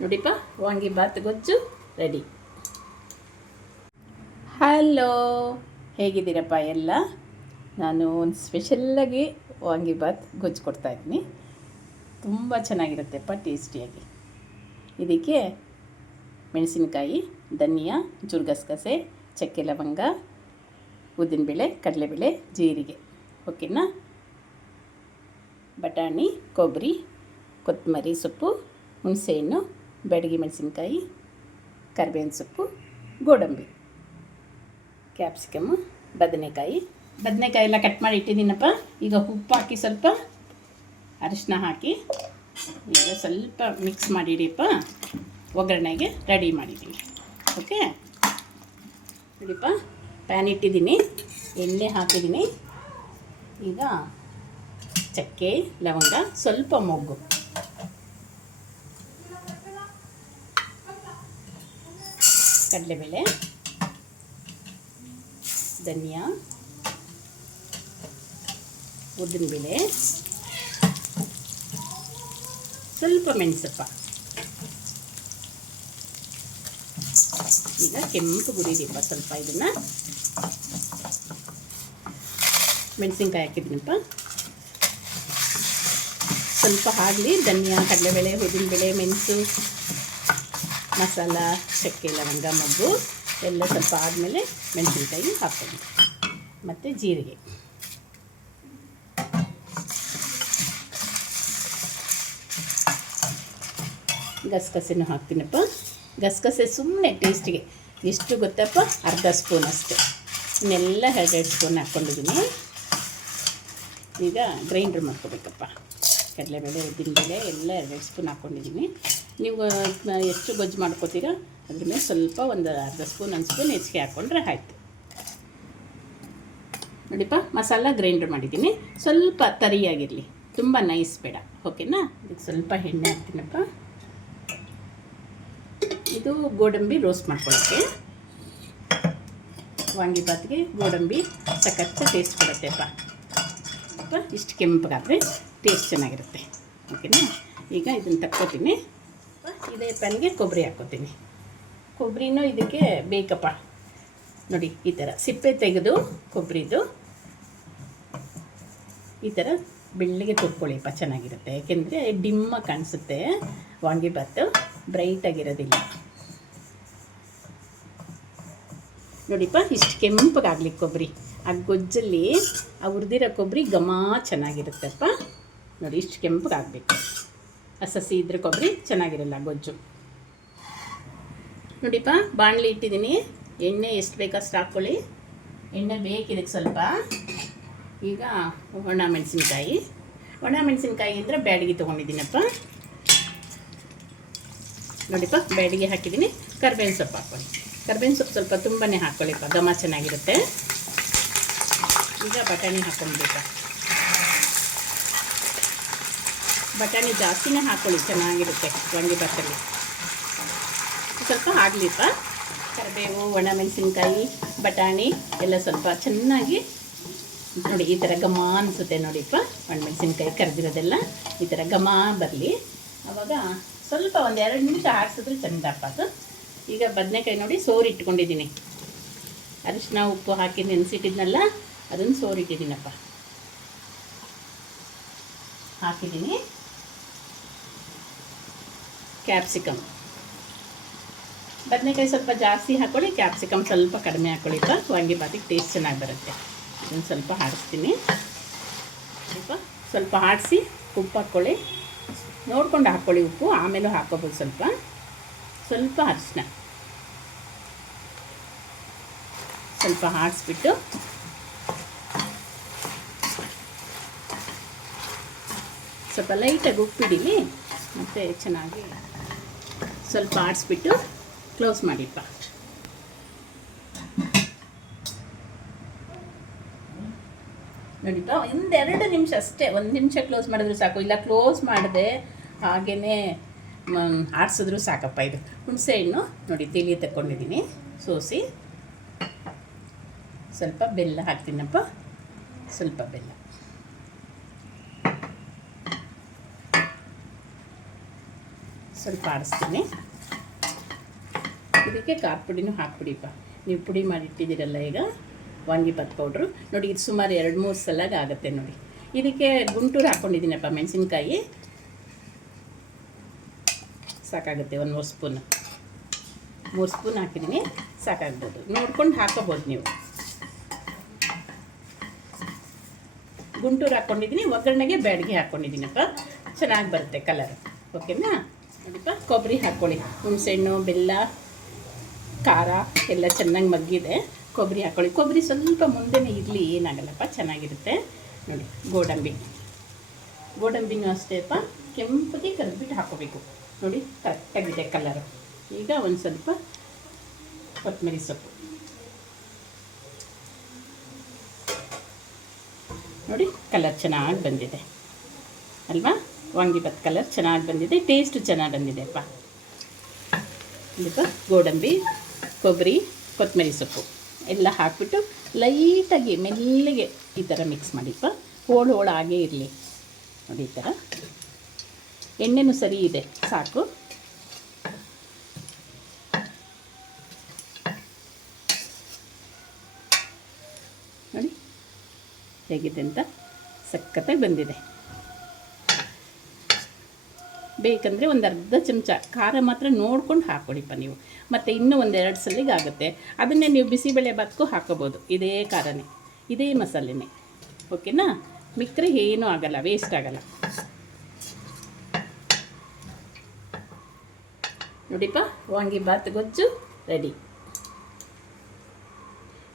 ನೋಡಿಪ್ಪ, ವಾಂಗಿಬಾತ್ ಗೊಜ್ಜು ready. Hello, ಹೇಗಿದ್ದೀರಪ್ಪ ಎಲ್ಲ? ನಾನು ಒಂದು ಸ್ಪೆಷಲ್ಲಾಗಿ ವಾಂಗಿಬಾತ್ ಗೊಜ್ಜು ಕೊಡ್ತಾಯಿದ್ದೀನಿ. ತುಂಬ ಚೆನ್ನಾಗಿರುತ್ತೆಪ್ಪ, ಟೇಸ್ಟಿಯಾಗಿ. ಇದಕ್ಕೆ ಮೆಣಸಿನಕಾಯಿ, ಧನಿಯಾ, ಗಸಗಸೆ, ಚಕ್ಕೆ ಲವಂಗ, ಉದ್ದಿನಬೇಳೆ, ಕಡಲೆಬೇಳೆ, ಜೀರಿಗೆ, ಓಕೆನಾ? ಬಟಾಣಿ, ಕೊಬ್ಬರಿ, ಕೊತ್ತಂಬರಿ ಸೊಪ್ಪು, ಹುಣಸೆಹಣ್ಣು, ಬ್ಯಾಡಗಿ ಮೆಣಸಿನ್ಕಾಯಿ, ಕರಿಬೇವಿನ ಸೊಪ್ಪು, ಗೋಡಂಬಿ, ಕ್ಯಾಪ್ಸಿಕಮ್ಮು, ಬದನೆಕಾಯಿ ಎಲ್ಲ ಕಟ್ ಮಾಡಿ ಇಟ್ಟಿದ್ದೀನಪ್ಪ. ಈಗ ಉಪ್ಪು ಹಾಕಿ ಸ್ವಲ್ಪ ಅರಿಶಿನ ಹಾಕಿ ಈಗ ಸ್ವಲ್ಪ ಮಿಕ್ಸ್ ಮಾಡಿಡಿಯಪ್ಪ. ಒಗ್ಗರಣೆಗೆ ರೆಡಿ ಮಾಡಿದ್ದೀನಿ. ಓಕೆ, ನೋಡಿಪ್ಪ, ಪ್ಯಾನ್ ಇಟ್ಟಿದ್ದೀನಿ, ಎಣ್ಣೆ ಹಾಕಿದ್ದೀನಿ. ಈಗ ಚಕ್ಕೆ ಲವಂಗ, ಸ್ವಲ್ಪ ಮೊಗ್ಗು, ಕಡಲೆಬೇಳೆ, ಧನಿಯಾ, ಉದ್ದಿನಬೇಳೆ, ಸ್ವಲ್ಪ ಮೆಣಸಪ್ಪ. ಈಗ ಕೆಂಪು ಗುರಿದೀಪ ಸ್ವಲ್ಪ. ಇದನ್ನು ಮೆಣಸಿನ್ಕಾಯಿ ಹಾಕಿದ್ದೀನಪ್ಪ. ಸ್ವಲ್ಪ ಆಗಲಿ. ಧನಿಯಾ, ಕಡಲೆಬೇಳೆ, ಉದ್ದಿನಬೇಳೆ, ಮೆಣಸು, ಮಸಾಲ, ಚಕ್ಕೆ ಲವಂಗ, ಮೊಗ್ಗು ಎಲ್ಲ ಸ್ವಲ್ಪ ಆದಮೇಲೆ ಮೆಣಸಿನ್ಕಾಯಿ ಹಾಕ್ಕೊಂಡು ಮತ್ತು ಜೀರಿಗೆ, ಗಸಗಸೆನೂ ಹಾಕ್ತೀನಪ್ಪ. ಗಸಗಸೆ ಸುಮ್ಮನೆ ಟೇಸ್ಟಿಗೆ ಎಷ್ಟು ಗೊತ್ತಪ್ಪ, ಅರ್ಧ ಸ್ಪೂನ್ ಅಷ್ಟೇ. ಇನ್ನೆಲ್ಲ 2 ಸ್ಪೂನ್ ಹಾಕ್ಕೊಂಡಿದ್ದೀನಿ. ಈಗ ಗ್ರೈಂಡ್ರ್ ಮಾಡ್ಕೋಬೇಕಪ್ಪ. ಕಡಲೆಬೇಳೆ, ಉದ್ದಿನಬೇಳೆ ಎಲ್ಲ 2 ಸ್ಪೂನ್ ಹಾಕ್ಕೊಂಡಿದ್ದೀನಿ. ನೀವು ಎಷ್ಟು ಗೊಜ್ಜು ಮಾಡ್ಕೋತೀರಾ ಅದ್ರ ಮೇಲೆ ಸ್ವಲ್ಪ ಒಂದು ಅರ್ಧ ಸ್ಪೂನ್, 1 ಸ್ಪೂನ್ ಹೆಚ್ಚಿಗೆ ಹಾಕ್ಕೊಂಡ್ರೆ ಆಯಿತು. ನೋಡಿಪ್ಪ, ಮಸಾಲ ಗ್ರೈಂಡ್ರ್ ಮಾಡಿದ್ದೀನಿ. ಸ್ವಲ್ಪ ತರಿಯಾಗಿರಲಿ, ತುಂಬ ನೈಸ್ ಬೇಡ, ಓಕೆನಾ? ಇದಕ್ಕೆ ಸ್ವಲ್ಪ ಎಣ್ಣೆ ಹಾಕ್ತೀನಪ್ಪ. ಇದು ಗೋಡಂಬಿ ರೋಸ್ಟ್ ಮಾಡ್ಕೊಳ್ಳೋಕ್ಕೆ. ವಾಂಗಿಬಾತ್ಗೆ ಗೋಡಂಬಿ ಸಖತ್ ಟೇಸ್ಟ್ ಕೊಡುತ್ತೆಪ್ಪ. ಇಷ್ಟು ಕೆಂಪಗಾದರೆ ಟೇಸ್ಟ್ ಚೆನ್ನಾಗಿರುತ್ತೆ, ಓಕೆನಾ? ಈಗ ಇದನ್ನು ತಕ್ಕೋತೀನಿ. ಇದೇ ಪ್ಯಾನ್ಗೆ ಕೊಬ್ಬರಿ ಹಾಕ್ಕೋತೀನಿ. ಕೊಬ್ಬರಿನೂ ಇದಕ್ಕೆ ಬೇಕಪ್ಪ. ನೋಡಿ, ಈ ಥರ ಸಿಪ್ಪೆ ತೆಗೆದು ಕೊಬ್ಬರಿದು ಈ ಥರ ಬೆಳ್ಳಗೆ ತುರ್ಕೊಳ್ಳಿಪ್ಪ, ಚೆನ್ನಾಗಿರುತ್ತೆ. ಯಾಕೆಂದರೆ ಡಿಮ್ಮಾಗಿ ಕಾಣಿಸುತ್ತೆ ವಾಂಗಿಬಾತು, ಬ್ರೈಟಾಗಿರೋದಿಲ್ಲ. ನೋಡಿಪ್ಪ, ಇಷ್ಟು ಕೆಂಪಗಾಗಲಿ ಕೊಬ್ಬರಿ. ಆ ಗೊಜ್ಜಲ್ಲಿ ಆ ಹುರಿದಿರೋ ಕೊಬ್ಬರಿ ಘಮ ಚೆನ್ನಾಗಿರುತ್ತೆಪ್ಪ. ನೋಡಿ, ಇಷ್ಟು ಕೆಂಪಗಾಗಬೇಕು. ಹಸಿ ಇದ್ರೆ ಕೊಬ್ಬರಿ ಚೆನ್ನಾಗಿರಲ್ಲ ಗೊಜ್ಜು. ನೋಡಿಪ್ಪ, ಬಾಣಲಿ ಇಟ್ಟಿದ್ದೀನಿ. ಎಣ್ಣೆ ಎಷ್ಟು ಬೇಕಷ್ಟು ಹಾಕ್ಕೊಳ್ಳಿ. ಎಣ್ಣೆ ಬೇಕಿದಕ್ಕೆ ಸ್ವಲ್ಪ. ಈಗ ಒಣ ಮೆಣಸಿನ್ಕಾಯಿ ಅಂದರೆ ಬ್ಯಾಡಗಿ ತೊಗೊಂಡಿದ್ದೀನಪ್ಪ. ನೋಡಿಪ್ಪ, ಬ್ಯಾಡಗಿ ಹಾಕಿದ್ದೀನಿ. ಕರಿಬೇವಿನ ಸೊಪ್ಪು ಹಾಕ್ಕೊಳ್ಳಿ. ಕರಿಬೇವಿನ ಸೊಪ್ಪು ಸ್ವಲ್ಪ ತುಂಬಾ ಹಾಕ್ಕೊಳ್ಳಿಪ್ಪ, ಘಮ ಚೆನ್ನಾಗಿರುತ್ತೆ. ಈಗ ಬಟಾಣಿ ಹಾಕ್ಕೊಂಡ್ಬಿಡಪ್ಪ. ಬಟಾಣಿ ಜಾಸ್ತಿನೇ ಹಾಕ್ಕೊಳ್ಳಿ, ಚೆನ್ನಾಗಿರುತ್ತೆ ವಾಂಗಿಬಾತಲ್ಲಿ. ಸ್ವಲ್ಪ ಆಗಲಿಪ್ಪ. ಕರಿಬೇವು, ಒಣ ಮೆಣಸಿನ್ಕಾಯಿ, ಬಟಾಣಿ ಎಲ್ಲ ಸ್ವಲ್ಪ ಚೆನ್ನಾಗಿ ನೋಡಿ ಈ ಥರ ಘಮ ಅನಿಸುತ್ತೆ. ನೋಡಿಪ್ಪ, ಒಣ ಮೆಣಸಿನ್ಕಾಯಿ ಕರೆದಿರೋದೆಲ್ಲ ಈ ಥರ ಘಮ ಬರಲಿ. ಆವಾಗ ಸ್ವಲ್ಪ ಒಂದು 2 ನಿಮಿಷ ಹಾಕ್ಸಿದ್ರೆ ಚೆಂದಪ್ಪ ಅದು. ಈಗ ಬದನೆಕಾಯಿ ನೋಡಿ ಸೋರಿಟ್ಕೊಂಡಿದ್ದೀನಿ. ಅರಿಶಿನ ಉಪ್ಪು ಹಾಕಿ ನೆನೆಸಿಟ್ಟಿದ್ನಲ್ಲ, ಅದನ್ನು ಸೋರಿಟ್ಟಿದ್ದೀನಪ್ಪ. ಹಾಕಿದ್ದೀನಿ. ಕ್ಯಾಪ್ಸಿಕಮ್, ಬದನೆಕಾಯಿ ಸ್ವಲ್ಪ ಜಾಸ್ತಿ ಹಾಕ್ಕೊಳ್ಳಿ, ಕ್ಯಾಪ್ಸಿಕಮ್ ಸ್ವಲ್ಪ ಕಡಿಮೆ ಹಾಕ್ಕೊಳ್ಳಿಪ್ಪ. ವಾಂಗಿಬಾತಿಗೆ ಟೇಸ್ಟ್ ಚೆನ್ನಾಗಿ ಬರುತ್ತೆ. ಇದನ್ನು ಸ್ವಲ್ಪ ಆಡಿಸ್ತೀನಿ. ಸ್ವಲ್ಪ ಆಡಿಸಿ ಉಪ್ಪು ಹಾಕ್ಕೊಳ್ಳಿ. ನೋಡ್ಕೊಂಡು ಹಾಕ್ಕೊಳ್ಳಿ ಉಪ್ಪು, ಆಮೇಲೂ ಹಾಕ್ಕೋಬೋದು. ಸ್ವಲ್ಪ ಅರಿಶಿನ ಸ್ವಲ್ಪ ಆಡಿಸ್ಬಿಟ್ಟು ಸ್ವಲ್ಪ ಲೈಟಾಗಿ ಉಪ್ಪಿಡೀಲಿ. ಮತ್ತು ಚೆನ್ನಾಗಿ ಸ್ವಲ್ಪ ಆಡಿಸ್ಬಿಟ್ಟು ಕ್ಲೋಸ್ ಮಾಡಿಪ್ಪ. ನೋಡಿಪ್ಪ, 1-2 ನಿಮಿಷ ಅಷ್ಟೇ. 1 ನಿಮಿಷ ಕ್ಲೋಸ್ ಮಾಡಿದ್ರು ಸಾಕು. ಇಲ್ಲ ಕ್ಲೋಸ್ ಮಾಡಿದೆ ಹಾಗೆಯೇ ಆಡಿಸಿದ್ರು ಸಾಕಪ್ಪ. ಇದು ಹುಣಸೆಹಣ್ಣು ನೋಡಿ ತೆಲಿ ತಗೊಂಡಿದ್ದೀನಿ, ಸೋಸಿ. ಸ್ವಲ್ಪ ಬೆಲ್ಲ ಹಾಕ್ತೀನಪ್ಪ, ಸ್ವಲ್ಪ ಬೆಲ್ಲ. ಸ್ವಲ್ಪ ಆಡಿಸ್ತೀನಿ. ಇದಕ್ಕೆ ಖಾರ ಪುಡಿನೂ ಹಾಕ್ಬಿಡಿಪ್ಪ. ನೀವು ಪುಡಿ ಮಾಡಿಟ್ಟಿದ್ದೀರಲ್ಲ ಈಗ ವಾಂಗಿಬಾತ್ ಪೌಡ್ರು ನೋಡಿ, ಇದು ಸುಮಾರು 2-3 ಸಲ ಆಗುತ್ತೆ ನೋಡಿ. ಇದಕ್ಕೆ ಗುಂಟೂರು ಹಾಕ್ಕೊಂಡಿದ್ದೀನಪ್ಪ, ಮೆಣಸಿನ್ಕಾಯಿ ಸಾಕಾಗುತ್ತೆ. 1 3 ಸ್ಪೂನ್ ಹಾಕಿದ್ದೀನಿ, ಸಾಕಾಗ್ಬೋದು. ನೋಡ್ಕೊಂಡು ಹಾಕೋಬೋದು ನೀವು. ಗುಂಟೂರು ಹಾಕ್ಕೊಂಡಿದ್ದೀನಿ, ಒಗ್ಗರಣೆಗೆ ಬ್ಯಾಡಿಗೆ ಹಾಕ್ಕೊಂಡಿದ್ದೀನಪ್ಪ, ಚೆನ್ನಾಗಿ ಬರುತ್ತೆ ಕಲರ್. ಓಕೆನಾ? ನೋಡಿಪ್ಪ, ಕೊಬ್ಬರಿ ಹಾಕ್ಕೊಳ್ಳಿ. ಹುಣಸೆಹಣ್ಣು, ಬೆಲ್ಲ, ಖಾರ ಎಲ್ಲ ಚೆನ್ನಾಗಿ ಮಗ್ಗಿದೆ. ಕೊಬ್ಬರಿ ಹಾಕ್ಕೊಳ್ಳಿ. ಕೊಬ್ಬರಿ ಸ್ವಲ್ಪ ಮುಂದೆನೇ ಇರಲಿ, ಏನಾಗಲ್ಲಪ್ಪ, ಚೆನ್ನಾಗಿರುತ್ತೆ. ನೋಡಿ, ಗೋಡಂಬಿನೂ ಅಷ್ಟೇ ಅಪ್ಪ, ಕೆಂಪಗೆ ಕರೆದ್ಬಿಟ್ಟು ಹಾಕ್ಕೋಬೇಕು. ನೋಡಿ, ಕರೆಕ್ಟಾಗಿದೆ ಕಲರು. ಈಗ ಒಂದು ಸ್ವಲ್ಪ ಕೊತ್ತಂಬರಿ ಸೊಪ್ಪು ನೋಡಿ, ಕಲರ್ ಚೆನ್ನಾಗಿ ಬಂದಿದೆ ಅಲ್ವಾ? ವಾಂಗಿಬಾತ್ ಕಲರ್ ಚೆನ್ನಾಗಿ ಬಂದಿದೆ, ಟೇಸ್ಟು ಚೆನ್ನಾಗಿ ಬಂದಿದೆ ಅಪ್ಪ. ಇದಕ್ಕೆ ಗೋಡಂಬಿ, ಕೊಬ್ಬರಿ, ಕೊತ್ತಂಬರಿ ಸೊಪ್ಪು ಎಲ್ಲ ಹಾಕಿಬಿಟ್ಟು ಲೈಟಾಗಿ ಮೆಲ್ಲಗೆ ಈ ಥರ ಮಿಕ್ಸ್ ಮಾಡಿಪ್ಪ. ಹೋಳು ಆಗೇ ಇರಲಿ ನೋಡಿ. ಈ ಥರ ಎಣ್ಣೆನೂ ಸರಿ ಇದೆ, ಸಾಕು. ನೋಡಿ ಹೇಗಿದೆ ಅಂತ, ಸಖತ್ತಾಗಿ ಬಂದಿದೆ. ಬೇಕಂದರೆ ಒಂದು ಅರ್ಧ ಚಮಚ ಖಾರ ಮಾತ್ರ ನೋಡ್ಕೊಂಡು ಹಾಕ್ಕೊಡಿಪ್ಪ ನೀವು. ಮತ್ತು ಇನ್ನೂ 1-2 ಸಲಿಗೆ ಆಗುತ್ತೆ. ಅದನ್ನೇ ನೀವು ಬಿಸಿಬೇಳೆ ಬಾತ್ಗೂ ಹಾಕೋಬೋದು. ಇದೇ ಖಾರನೇ, ಇದೇ ಮಸಾಲೆನೇ. ಓಕೆನಾ? ಮಿಕ್ಕರೆ ಏನೂ ಆಗಲ್ಲ, ವೇಸ್ಟ್ ಆಗಲ್ಲ. ನೋಡಿಪ್ಪ, ವಾಂಗಿಬಾತ್ ಗೊಜ್ಜು ರೆಡಿ.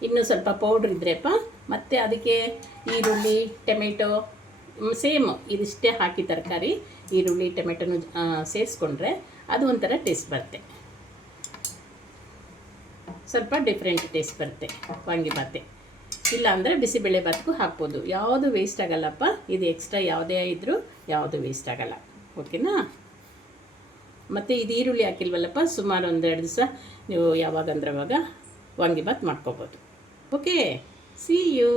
ಇನ್ನೂ ಸ್ವಲ್ಪ ಪೌಡ್ರ್ ಇದ್ರೆಪ್ಪ, ಮತ್ತು ಅದಕ್ಕೆ ಈರುಳ್ಳಿ, ಟೊಮೆಟೊ ಸೇಮ್ ಇದಿಷ್ಟೇ ಹಾಕಿ ತರಕಾರಿ, ಈರುಳ್ಳಿ ಟೊಮೆಟೊನು ಸೇರಿಸ್ಕೊಂಡ್ರೆ ಅದು ಒಂಥರ ಟೇಸ್ಟ್ ಬರುತ್ತೆ. ಸ್ವಲ್ಪ ಡಿಫ್ರೆಂಟ್ ಟೇಸ್ಟ್ ಬರುತ್ತೆ ವಾಂಗಿಬಾತೆ. ಇಲ್ಲ ಅಂದರೆ ಬಿಸಿಬೇಳೆ ಬಾತ್ಗೂ ಹಾಕ್ಬೋದು. ಯಾವುದು ವೇಸ್ಟ್ ಆಗಲ್ಲಪ್ಪ. ಇದು ಎಕ್ಸ್ಟ್ರಾ ಯಾವುದೇ ಇದ್ದರೂ ಯಾವುದು ವೇಸ್ಟ್ ಆಗಲ್ಲ. ಓಕೆನಾ? ಮತ್ತು ಇದು ಈರುಳ್ಳಿ ಹಾಕಿಲ್ವಲ್ಲಪ್ಪ, ಸುಮಾರು 1-2 ದಿವಸ ನೀವು ಯಾವಾಗಂದ್ರೆ ಅವಾಗ ವಾಂಗಿಬಾತ್ ಮಾಡ್ಕೋಬೋದು. Okay, see you.